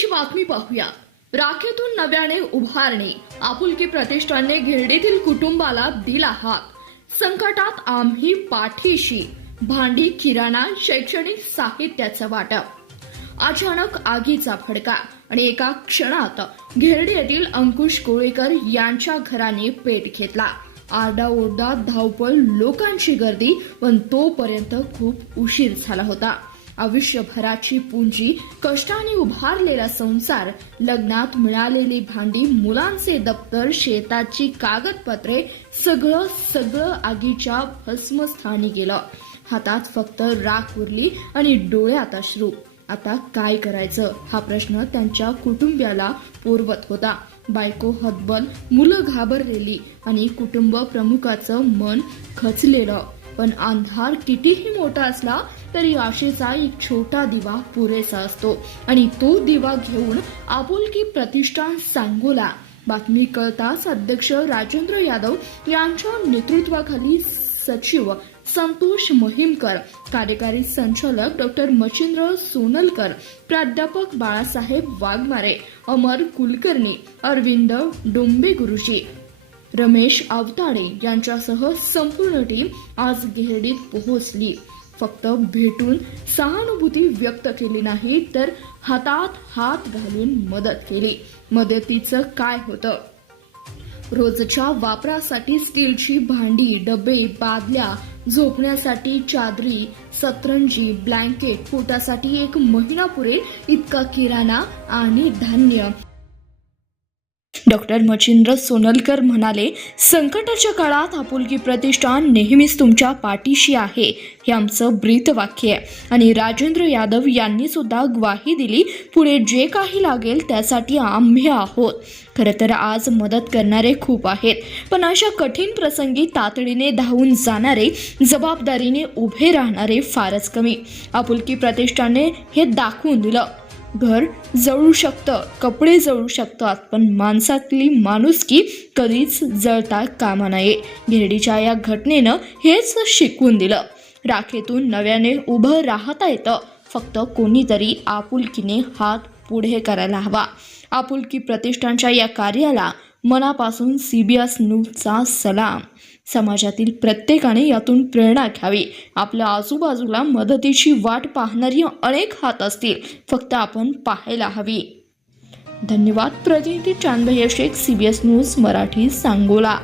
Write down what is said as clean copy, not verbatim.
महत्त्वाची बातमी पाहूया। राखेतून नव्याने उभारणी, आपुलकी प्रतिष्ठानने घेरडीतील कुटुंबाला दिला हात। संकटात आम्ही पाठीशी, भांडी, किराणा, शैक्षणिक साहित्याचं वाटप। अचानक आगीचा फडका आणि एका क्षणात घेरडी येथील अंकुश कोळेकर यांच्या घराने पेट घेतला। आरडाओरडा, धावपळ, लोकांची गर्दी, पण तोपर्यंत खूप उशीर झाला होता। आयुष्यभराची पुंजी, कष्टाने उभारलेला संसार, लग्नात मिळालेली भांडी, मुलांचे दप्तर, शेताची कागदपत्रे, सगळं आगीच्या भस्मस्थानी गेलं। हातात फक्त राख उरली आणि डोळ्यात अश्रू। आता काय करायचं हा प्रश्न त्यांच्या कुटुंबियाला पोरवत होता। बायको हतबल, मुलं घाबरलेली आणि कुटुंब प्रमुखाचं मन खचलेलं। पण अंधार कितीही मोठा असला तरी आशेचा एक छोटा दिवा पुरेसा असतो आणि तो दिवा घेऊन आपुलकी प्रतिष्ठान सांगोला। बातमी कळताच अध्यक्ष राजेंद्र यादव यांच्या नेतृत्वाखाली सचिव संतोष महिमकर, कार्यकारी संचालक डॉक्टर मच्छिंद्र सोनलकर, प्राध्यापक बाळासाहेब वाघमारे, अमर कुलकर्णी, अरविंद डोंबे गुरुजी, रमेश आवताडे यांच्यासह संपूर्ण टीम आज घेरडीत पोहोचली। फक्त भेटून सहानुभूती व्यक्त केली नाही तर हातात हात घालून मदत केली। मदतीचं काय होतं? रोजच्या वापरासाठी स्टीलची भांडी, डबे, बादल्या, झोपण्यासाठी चादरी, सतरंजी, ब्लँकेट, पोटासाठी 1 महिना पुरेल इतका किराणा आणि धान्य। डॉक्टर मच्छिंद्र सोनलकर म्हणाले, संकटाच्या काळात आपुलकी प्रतिष्ठान नेहमीच तुमच्या पाठीशी आहे, हे आमचं ब्रीदवाक्य आहे। आणि राजेंद्र यादव यांनी सुद्धा ग्वाही दिली, पुढे जे काही लागेल त्यासाठी आम्ही आहोत। खरं तर आज मदत करणारे खूप आहेत, पण अशा कठीण प्रसंगी तातडीने धावून जाणारे, जबाबदारीने उभे राहणारे फारच कमी। आपुलकी प्रतिष्ठानने हे दाखवून दिलं। घर जळू शकतं, कपडे जळू शकतात, पण माणसातली माणुसकी कधीच जळता कामा नये। घेरडीच्या या घटनेनं हेच शिकवून दिलं। राखेतून नव्याने उभं राहता येतं, फक्त कोणीतरी आपुलकीने हात पुढे करायला हवा। आपुलकी प्रतिष्ठानच्या या कार्याला मनापासून CBS न्यूजचा सलाम। समाजातील प्रत्येकाने यातून प्रेरणा घ्यावी। आपल्या आजूबाजूला मदतीची वाट पाहणारी अनेक हात असतील, फक्त आपण पाहायला हवी। धन्यवाद। प्रतिनिधी चांदभैया शेख, CBS न्यूज मराठी, सांगोला।